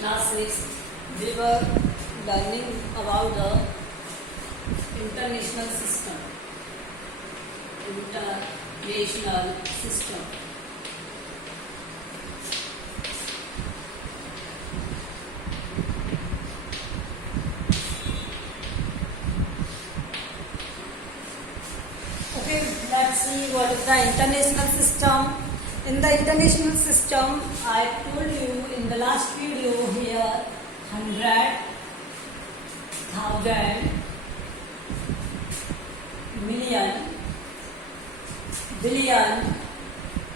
Class 6, we were learning about the international system. International system. Okay, let's see what is the international system. In the international system, I told you in the last video here, 100, 1000, million, billion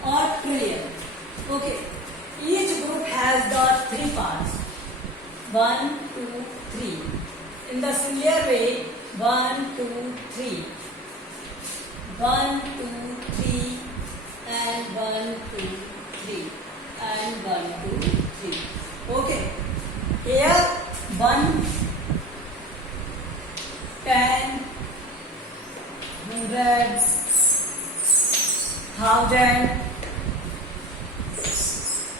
or trillion. Okay, each group has the 3 parts. 1, 2, 3. In the similar way, 1, 2, 3. 1, 2, 3 and 1, 2, 3 and 1, 2, 3. Okay. Here 1, 10, 100, 1000,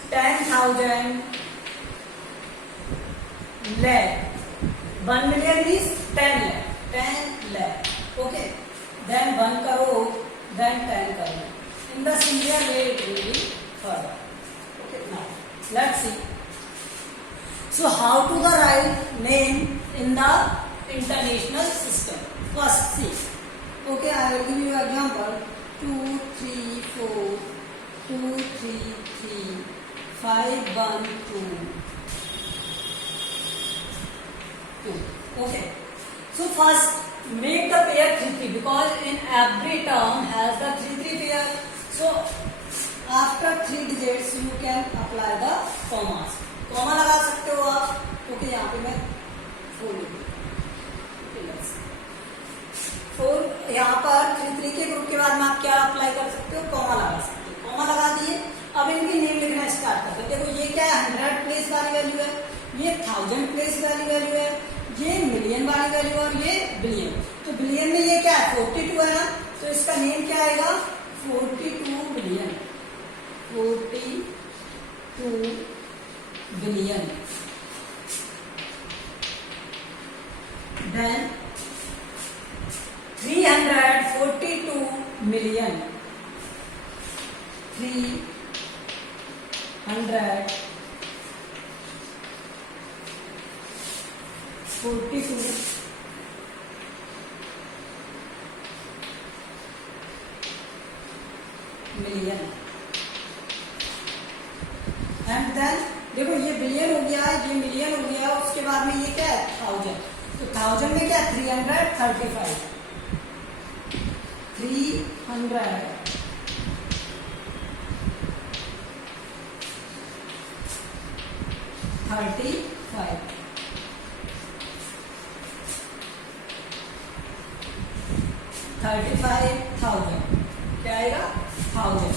10,000, lakh. 1 million is 10 lakh. 10 lakh. Okay. Then 1 crore, then 10 crore. In the similar way it will be further. Okay, now let's see. So how to the write name in the international system? First see. Okay, I will give you example. 2, 3, 4, 2, 3, 3, 5, 1, 2. 2. Okay. So first make the pair 3, 3 because in every term has the 3, 3 pair. So after 3 digits you can apply the commas. Comma लगा सकते हो आप. Okay, यहाँ पे मैं 4 लिखूँ. 4 यहाँ पर 3, 3 के ग्रुप के बाद में आप क्या अप्लाई कर सकते हो? कॉमा लगा सकते हो. कॉमा लगा दिए. अब इनकी नेम लिखना स्टार्ट करते हैं. देखो ये क्या है? 100 प्लेस वाली वैल्यू है, ये 1000 प्लेस वाली वैल्यू है, ये मिलियन वाली वैल्यू और ये बिलियन. तो बिलियन में ये क्या है? 42 है ना. तो इसका नेम क्या आएगा? 42 billion. 42 billion. Then 342 million. 342 million. And then देखो ये बिलियन हो गया, ये मिलियन हो गया, उसके बाद में ये क्या है? 1000. तो 1000 में क्या? 335. 35,000 क्या आएगा? 1000.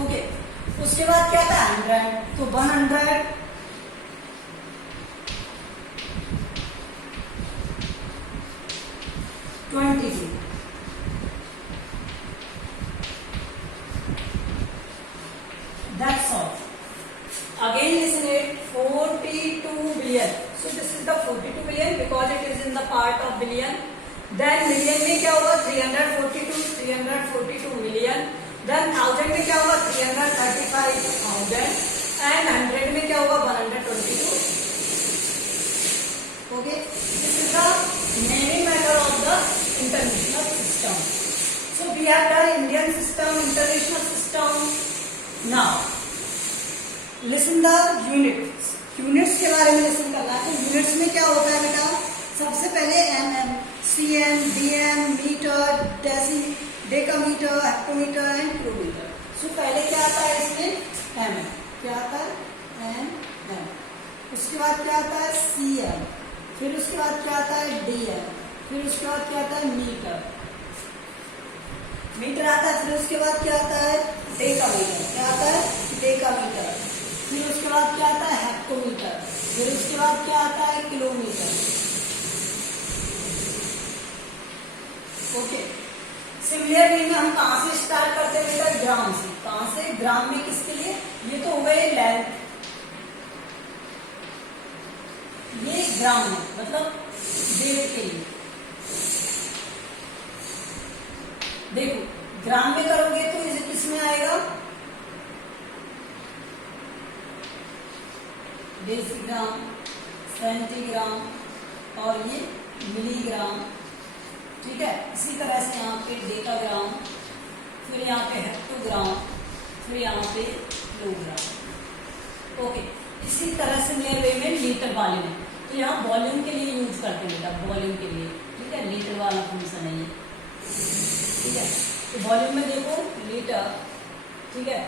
ओके, उसके बाद क्या था? 100. तो 100 22. That's all. Again listen it. 42 billion. So this is the 42 billion because it is in the part of billion. Then million में क्या होगा? 342 million. Then 1000 में क्या होगा? 335,000. And 100 में क्या होगा? 122. Okay. This is the naming method of the international system. So we have done Indian system, international system. Now listen the units. Units के बारे में लिसन करना है. तो यूनिट्स में क्या होता है बेटा? सबसे पहले mm, cm, dm, metre, decametre, hectometre and kilometre. So पहले क्या आता है इसमें? एमएम. क्या आता है? एमएम. उसके बाद क्या आता है? सीएम. फिर उसके बाद क्या आता है? डीएम. फिर उसके बाद क्या आता है? मीटर. मीटर आता है. फिर उसके बाद क्या आता है? डेकामीटर. क्या आता है? डेकामीटर. फिर उसके बाद क्या आता है? हेक्टोमीटर. फिर उसके बाद क्या आता है? किलोमीटर. ओके. सिमिलर वे में हम कहाँ से स्टार्ट करते हैं बेटा, ग्राम से। कहाँ से, ग्राम में किसके लिए, ये तो हो गए लेंथ, ये ग्राम में मतलब वेट के लिए। देखो ग्राम में करोगे तो इसे किसमें आएगा, डेसीग्राम, सेंटीग्राम और ये मिलीग्राम, ठीक है। इसी तरह से यहाँ पे डेकाग्राम, फिर यहाँ पे हेक्टोग्राम, फिर यहाँ पे किलोग्राम। ओके, इसी तरह से मेरे वे में लीटर वाले में, तो यहाँ वॉल्यूम के लिए यूज करते हैं बेटा, वॉल्यूम के लिए, ठीक है। लीटर वाला फंक्शन है ये, ठीक है। तो वॉल्यूम में देखो लीटर, ठीक है।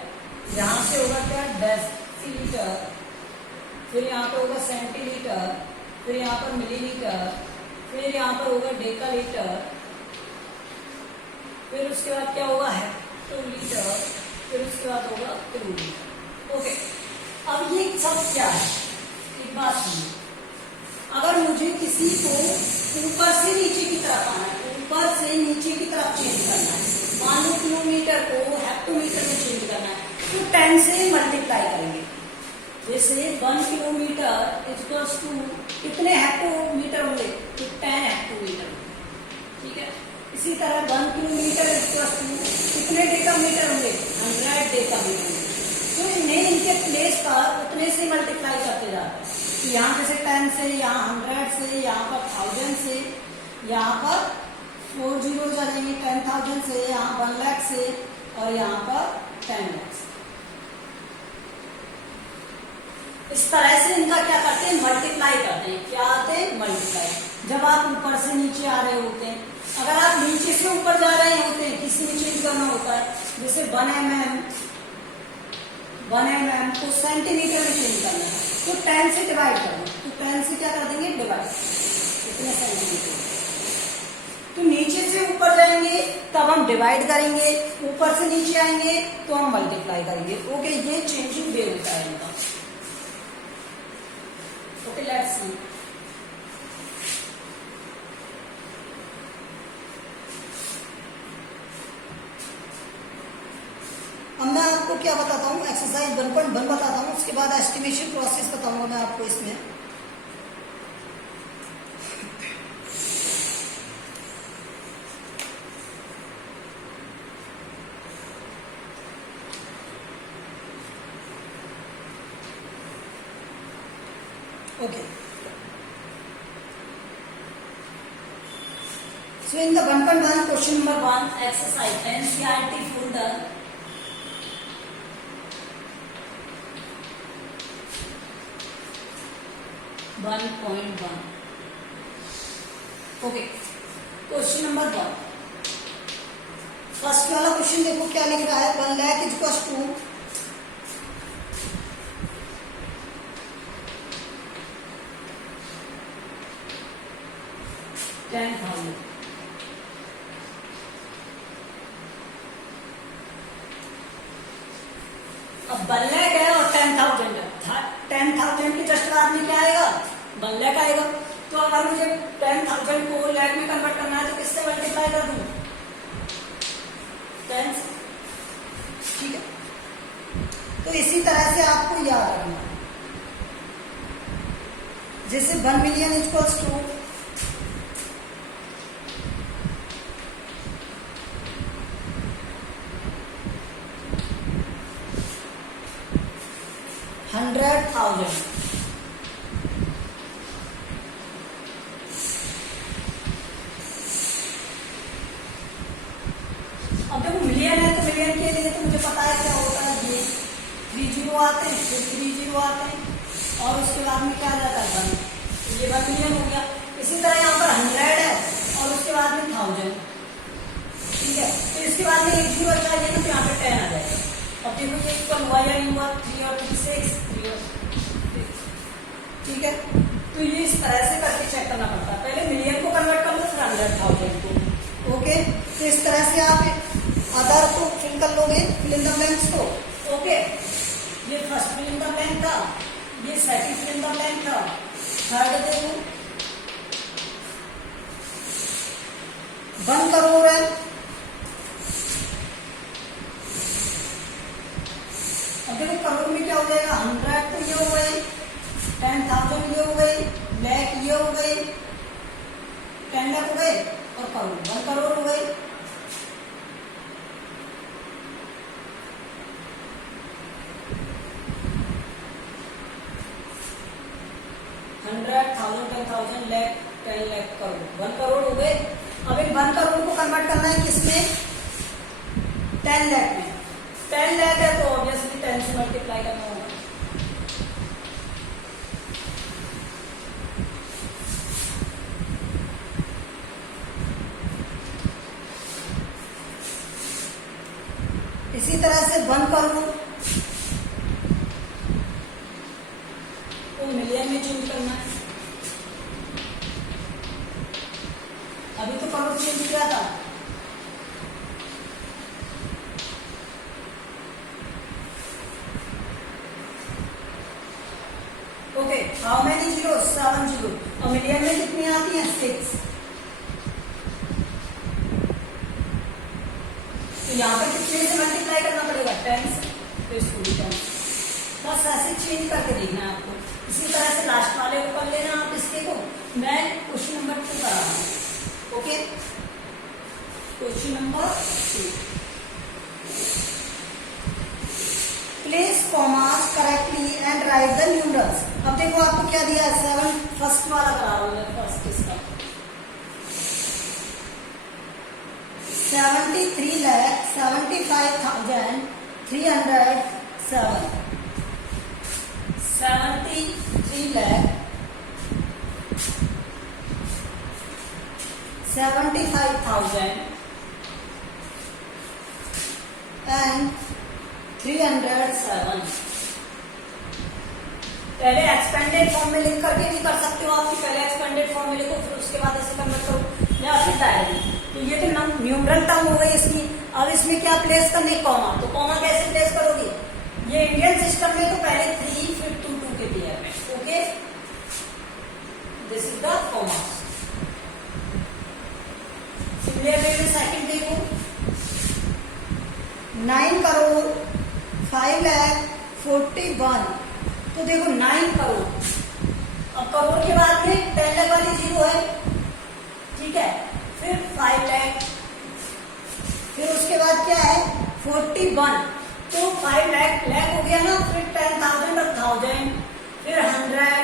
यहाँ से होगा क्या, डेसीलीटर, फिर यहाँ पर होगा सेंटीलीटर, फिर यहाँ पर मिलीलीटर, फिर यहाँ पर होगा डेकालीटर, फिर उसके बाद क्या होगा, हेक्टोलीटर, फिर उसके बाद होगा किलोलीटर। ओके, अब ये सब क्या है, एक बात सुनिए। अगर मुझे किसी को ऊपर से नीचे की तरफ आना है, ऊपर से नीचे की तरफ चेंज करना है, मान लो किलोमीटर को हेक्टोमीटर में चेंज करना है, तो 10 से मल्टीप्लाई करेंगे। जैसे 1 किलोमीटर इक्वल्स टू कितने हेक्टोमीटर होंगे, तो 10 हेक्टोमीटर, ठीक है। इसी तरह 1 किलोमीटर इक्वल्स टू कितने डेकामीटर होंगे, 100 डेकामीटर। तो इन्हें इनके प्लेस पर उतने से मल्टीप्लाई करते जाते हैं। तो यहाँ जैसे 10 से, यहाँ 100 से, यहाँ पर 1000 से, यहाँ पर 4 जीरो जाएंगे 10,000 से, यहाँ 1 लाख से, और यहाँ पर 10 लाख से। इस तरह से इनका क्या करते हैं, मल्टीप्लाई करते हैं। क्या आते हैं, मल्टीप्लाई। जब आप ऊपर से नीचे आ रहे होते हैं, अगर आप नीचे से ऊपर जा रहे होते हैं, किसी में चेंज करना होता है, जैसे 1 mm को सेंटीमीटर में चेंज करना है, तो 10 से डिवाइड करना, तो 10 से क्या कर देंगे, डिवाइड, कितने सेंटीमीटर। तो नीचे से ऊपर जाएंगे तब हम डिवाइड करेंगे, ऊपर से नीचे आएंगे तो हम मल्टीप्लाई करेंगे। ओके, ये चेंजिंग वे होता है इनका। Okay, let's see. अब मैं आपको क्या बताता हूँ, एक्सरसाइज 1.1 बताता हूँ, उसके बाद एस्टिमेशन प्रोसेस बताऊंगा मैं आपको इसमें। Okay. So in the 1.1 question number 1 exercise NCERT folder, okay, question number 1, first वाला क्वेश्चन देखो क्या लिख रहा है, 1 लाख इक्वल्स टू 10,000। अब 1 लाख है और 10,000 है, 10,000 के जस्ट बाद में क्या आएगा, 1 लाख आएगा। तो अगर मुझे 10,000 को लाख में कन्वर्ट करना है तो किससे मल्टीप्लाई कर दूं, 10 से, ठीक है। तो इसी तरह से आपको याद रखना, जैसे 1 मिलियन इक्वल्स टू 100,000। अब देखो मिलियन है तो मिलियन के लिए तो मुझे पता है क्या होता है, ये 3 जीरो आते हैं, फिर 3 जीरो आते हैं, और उसके बाद में क्या आ जाता है 1, ये 1 मिलियन हो गया। इसी तरह यहाँ पर 100 है और उसके बाद में 1000, ठीक है। तो इसके बाद में 1 जीरो अच्छा है तो यहाँ पे 10 आ जाएगा। अब देखो ये इक्वल हुआ या नहीं हुआ, 3 और 2 6, 3 और 6, ठीक है। तो ये इस तरह से करके चेक करना पड़ता है, पहले मिलियन को कन्वर्ट कर लो फिर 100,000 को। ओके, तो इस तरह से आप आधार को फिल कर लोगे, फिल इन द ब्लैंक्स को। ओके, ये first fill in the blank था, ये second fill in the blank था, थर्ड देखो 1 करोड़ है, 10,000 लाख 10 लाख करोड़ 1 करोड़ हो गए। अब इन 1 करोड़ को कन्वर्ट करना है किसमें? 10 लाख में। 10 लाख है तो ऑब्वियसली 10 से मल्टीप्लाई करना होगा। इसी तरह से 1 करोड़ को मिलियन में चेंज करना है। अभी तो करोड़ चेंज किया था। Okay, how many zero? 7 zero. और मिलियन में कितनी आती है? 6। तो यहाँ पे कितने से मल्टीप्लाई करना पड़ेगा? 10 से। तो इसको भी 10 बस ऐसे चेंज करके देखना है आपको। इसी तरह से लास्ट वाले को कर लेना आप इसके को। मैं क्वेश्चन नंबर 2 करा रहा हूँ। Okay, question number 2। Place commas correctly and right the numerals. अब देखो आपको क्या दिया है? 7 फर्स्ट वाला करा रहा हूँ मैं। फर्स्ट इसका 73,75,307 73,75,307। पहले एक्सपेंडेड फॉर्म में लिख करके नहीं कर सकते हो आप कि पहले एक्सपेंडेड फॉर्म में लिखो फिर उसके बाद ऐसे कन्वर्ट करो, या फिर डायरेक्ट। तो ये तो न्यूमरल टर्म हो गई इसकी। अब इसमें क्या प्लेस करने? कॉमा। तो कॉमा कैसे प्लेस करोगे? ये इंडियन सिस्टम में तो पहले 3 फिर 2 2 के पेयर में। Okay, this is the comma. Similarly में सेकंड देखो 9 करोड़ 5,41,000। तो देखो 9 करोड़। अब करोड़ के बाद में 10 लाख वाली जीरो है, ठीक है। फिर 5 लाख, फिर उसके बाद क्या है? 41। तो 5 लाख लाख हो गया ना। फिर 10,000 और 1000, फिर 100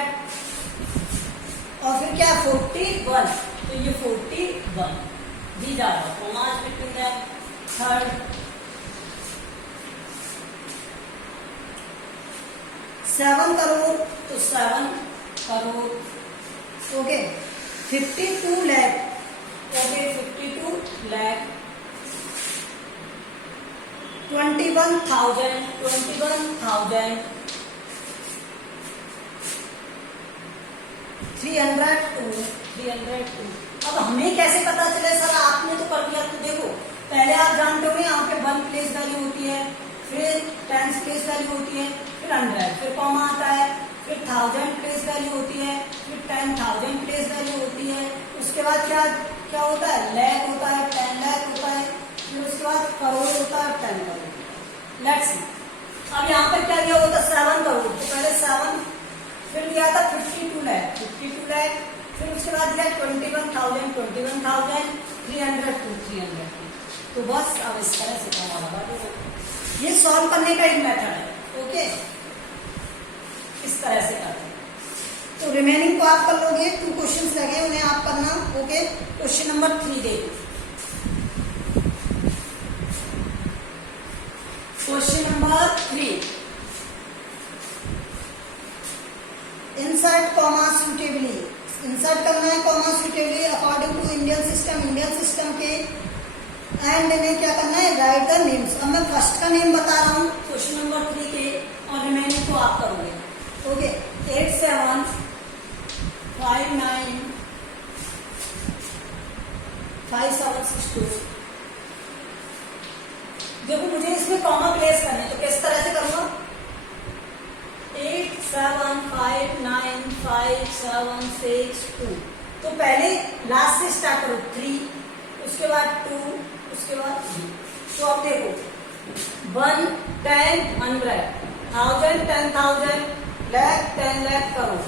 और फिर क्या? 41। तो ये 41 दी जा रहा है। Commas between the third 7 crore. तो 7 करोड़। ओके, 52 लाख। ओके, 52 लाख 21,000 302। अब हमें कैसे पता चले? सर आपने तो कर दिया। तो देखो पहले आप जानते हो यहाँ पे 1 प्लेस वैल्यू होती है, फिर 10 प्लेस वैल्यू होती है, फिर 100, फिर कॉमा आता है, फिर 1000 प्लेस वैल्यू होती है, फिर 10,000 प्लेस वैल्यू होती है। उसके बाद क्या क्या होता है? लाख होता है, 10 लाख होता है, फिर उसके बाद करोड़ होता है, 10 करोड़। Let's see. अब यहाँ पर क्या दिया होता? 7 करोड़। तो पहले 7, फिर दिया था 52 लाख, फिर उसके बाद दिया 21,000, 302। तो बस अब इस तरह से कॉमा लगा दो। ये सॉल्व करने का एक मेथड है। ओके, इस तरह से करते हैं। तो रिमेनिंग को आप कर लोगे। 2 क्वेश्चंस लगे, उन्हें आप करना। ओके, क्वेश्चन नंबर 3 देखो। Question number 3, insert comma suitably. Insert करना है comma suitably according to Indian system के एंड में क्या करना है? Write the names. अब मैं फर्स्ट का नेम बता रहा हूँ क्वेश्चन नंबर 3 के, और रिमेनिंग को आप करोगे। ओके, 87595762। देखो मुझे इसमें कॉमा प्लेस करना है, तो किस तरह से करूंगा? 87595762। तो पहले लास्ट से स्टार्ट करो, 3, उसके बाद 2, उसके बाद 3। तो अब देखो 1 10 100 1000 10,000 lakh 10 lakh crore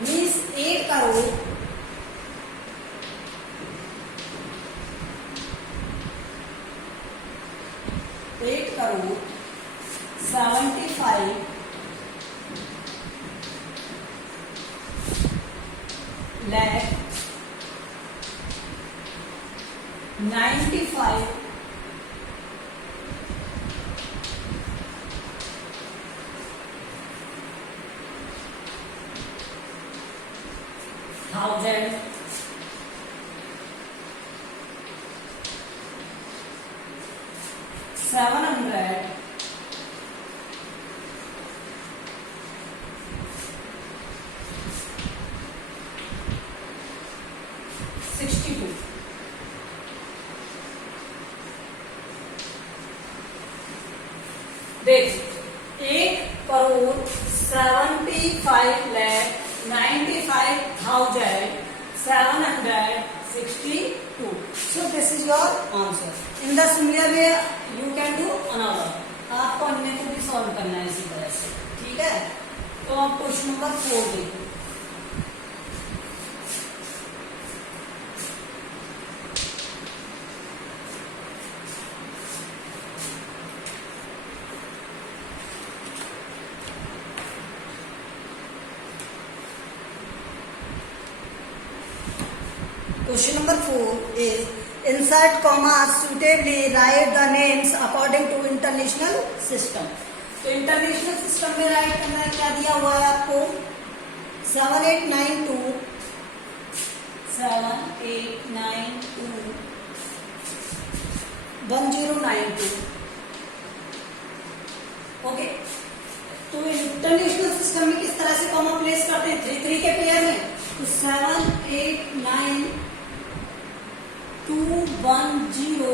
means 8 crore 75 lakh 95 thousand 700 62 देख 1,75,95,762. So this is your answer. In the similar way you can do another. आपको अन्य को भी सॉल्व करना है इसी तरह से, ठीक है? तो आप क्वेश्चन नंबर 4 देखो. Question number 4 is insert commas suitably write the names according to international system. तो इंटरनेशनल सिस्टम में राइट करना है, क्या दिया हुआ है आपको 7892 1092. ओके, तो इंटरनेशनल सिस्टम में किस तरह से कॉमा प्लेस करते हैं 3 के पेयर में. तो 789,210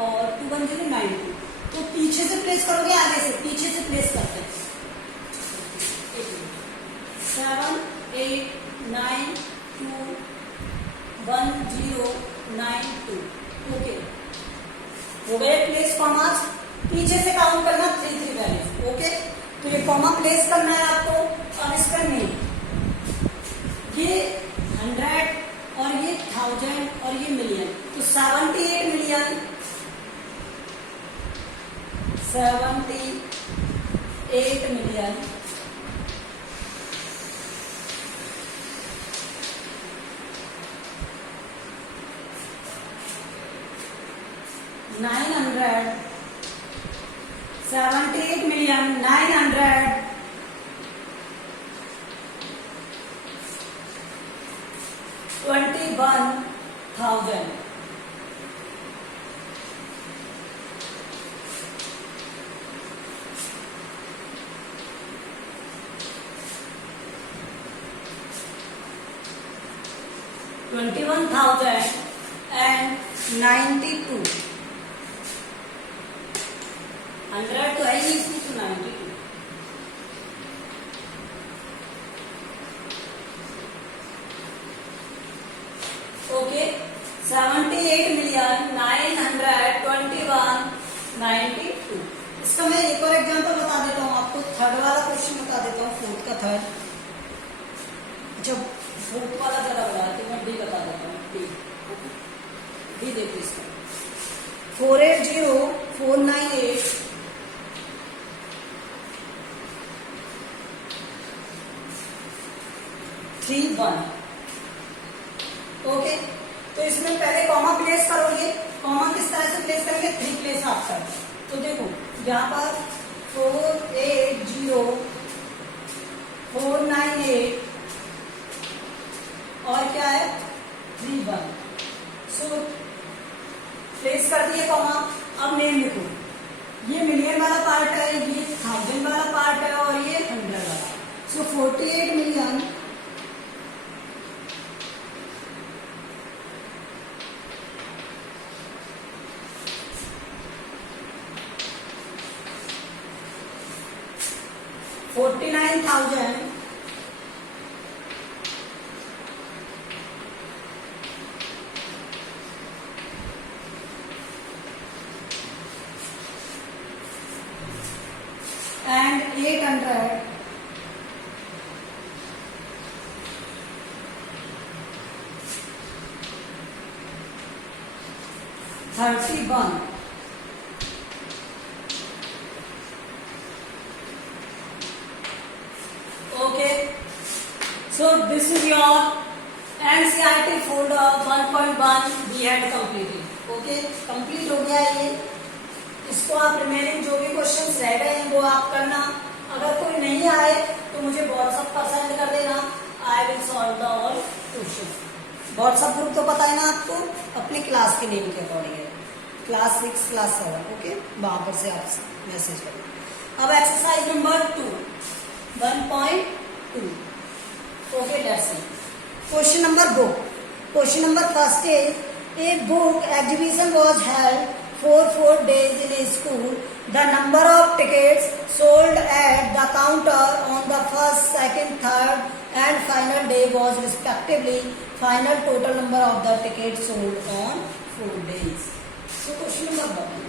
और 21092. तो पीछे से प्लेस करोगे, आगे से पीछे से प्लेस करते हैं. 789,21092. ओके, हो गए प्लेस कॉमास. पीछे से काउंट करना 3 वैल्यूज. ओके, तो ये कॉमा प्लेस करना है आपको. अब इसका नेम, ये 100 और ये 1000 और ये मिलियन. तो 78 मिलियन 900 78 million 900 21,000. $21,092. 100 तो है ही इसमें, तो 92. ओके, 78,921,92. इसका मैं एक और एग्जांपल बता देता हूँ आपको. थर्ड वाला क्वेश्चन बता देता हूँ, फोर्थ का थर्ड. जब फोर्थ वाला ज्यादा बड़ा है तो मैं डी बता देता हूँ. डी देखिए इसका 480,498 31. ओके, तो इसमें पहले कॉमा प्लेस करोगे. कॉमा किस तरह से प्लेस करेंगे, 3 प्लेस आफ्टर. तो देखो यहाँ पर 480,498 और क्या है 31. सो प्लेस कर दिए कॉमा. अब नेम लिखो. ये मिलियन वाला पार्ट है, ये 1000 वाला पार्ट है और ये 100 वाला. सो 48 million 49,000 and 800 31. Okay, So this is your NCERT folder 1.1 we had completed. Okay, complete हो गया ये. इसको आप रिमेनिंग जो भी क्वेश्चंस रह गए हैं वो आप करना. अगर कोई नहीं आए तो मुझे व्हाट्सएप पर सेंड कर देना. I will solve the all question. WhatsApp group तो पता है ना आपको, अपने क्लास के नेम के अकॉर्डिंग है. Class 6, class 7. ओके, वहां पर से आप मैसेज करें. अब exercise number 2 1.2. Okay, let's see. Question number 2. Question number first is a book exhibition was held for 4 days in a school. The number of tickets sold at the counter on the first, second, third and final day was respectively final total number of the tickets sold on 4 days. So question number 1.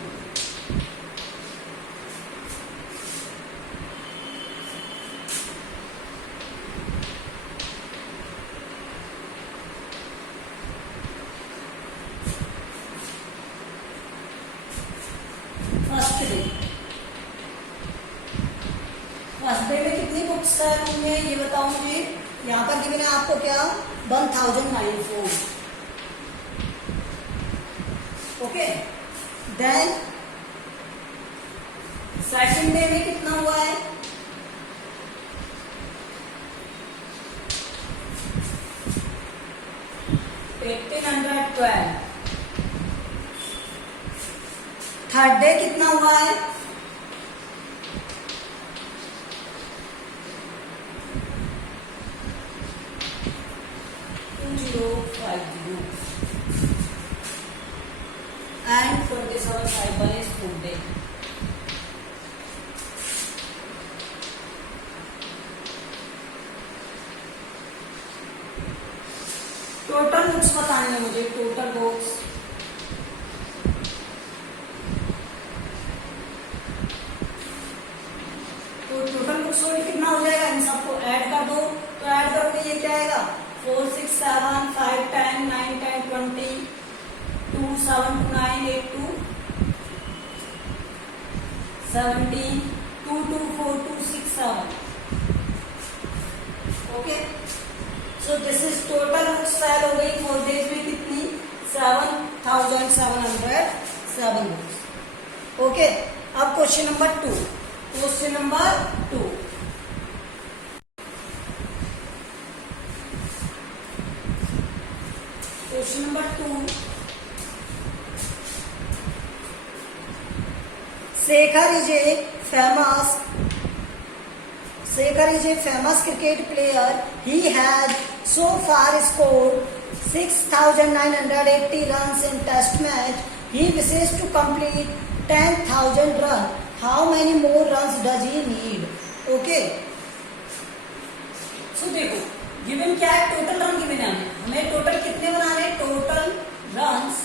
First day में कितनी books है तुमने ये बताओ मुझे. यहाँ पर given है आपको क्या 1094. ओके, देन सेकंड डे में कितना हुआ है 1812. थर्ड डे कितना हुआ है 2050. And 2751 is food day. Total books बताने हैं मुझे. टोटल बुक्स तो टोटल बुक्स कितना हो जाएगा. इन सबको ऐड कर दो. तो ऐड करोगे ये क्या आएगा 4, 6, 7, 5, 10, 9, 10, 20, 2, 7, 9, 8, 2, 17, 2, 2, 4, 2, 6, 7. Okay, so this is total books sale हो गई 4 डेज में कितनी 7707 बुक्स. ओके, अब question number 2. Question number 2. Question number 2. Shekhar is a famous cricket player. He has so far scored 6,980 runs in Test match. He wishes to complete 10,000 runs. How many more runs does he need? Okay. So देखो given क्या है. Total run given है. हमें total कितने बनाने हैं. Total runs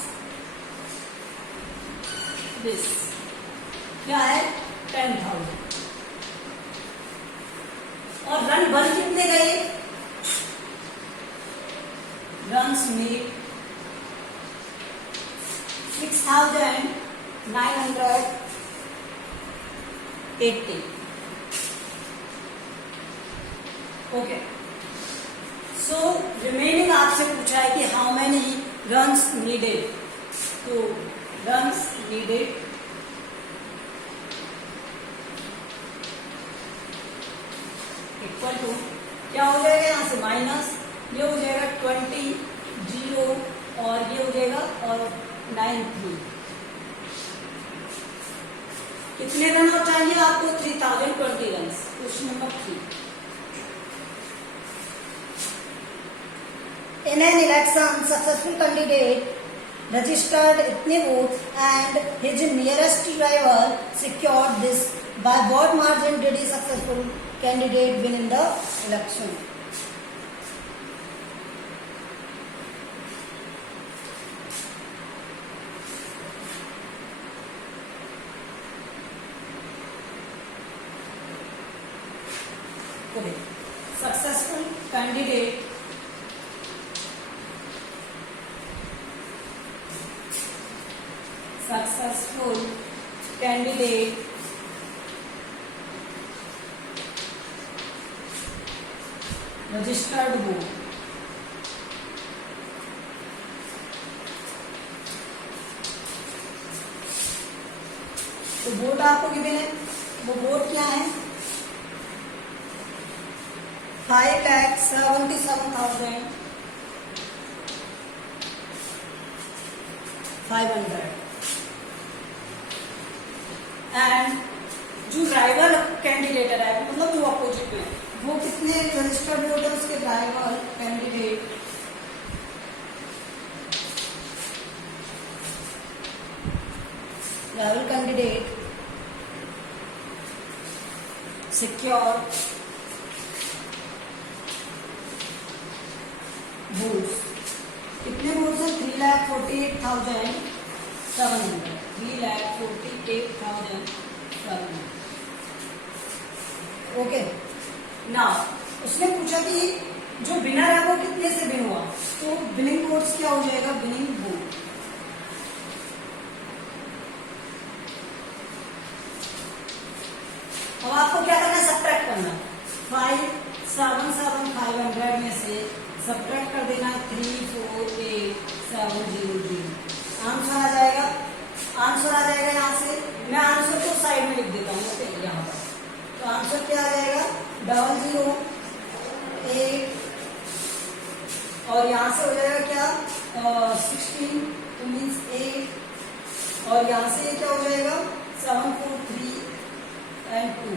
this क्या है 10,000. और रन बन कितने गए. Runs made 6,980. Okay, so remaining आपसे पूछा है कि हाउ मेनी रन्स नीडेड. तो रन्स नीडेड इक्वल टू क्या हो जाएगा यहाँ से माइनस ये हो जाएगा 20 0 और ये हो जाएगा और 9 3. कितने रन और चाहिए आपको 3020 run. Question number 3. In an election, successful candidate registered इतने votes and his nearest rival secured this. By what margin did a successful candidate win in the election? Okay. Successful candidate registered board. तो board आपको given है, वो board क्या है? 5,77,500 and जो rival candidate है, मतलब जो अपोजिट में, वो कितने रजिस्टर्ड बोर्ड है उसके rival candidate? Rival candidate secure boards. कितने बोर्ड्स हैं? 3,48,700। 3,48,700। ओके। नाउ उसने पूछा कि जो विनर है वो कितने से विन हुआ, तो विनिंग बोर्ड्स क्या हो जाएगा? Winning board. अब आपको क्या करना है? सब्ट्रैक्ट करना। 5,77,500 में से सब्ट्रैक्ट कर देना 3,48,700। आंसर आ जाएगा। आंसर आ जाएगा यहाँ से। मैं आंसर को साइड में लिख देता हूँ, ओके, यहाँ पर। तो आंसर क्या आ जाएगा? 008 और यहाँ से हो जाएगा क्या? 16 तो मीन्स 8 और यहाँ से क्या हो जाएगा? 743 and 2.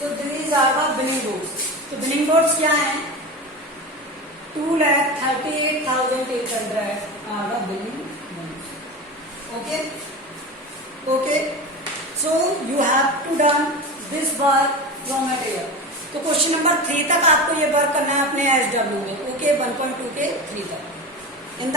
So these are the winning boards. तो winning boards क्या हैं? 2,38,800 are the winning boards. Okay. Okay. So you have to done this work from at here. तो क्वेश्चन नंबर 3 तक आपको ये वर्क करना है अपने SW में। ओके, 1.2 के 3 तक। In the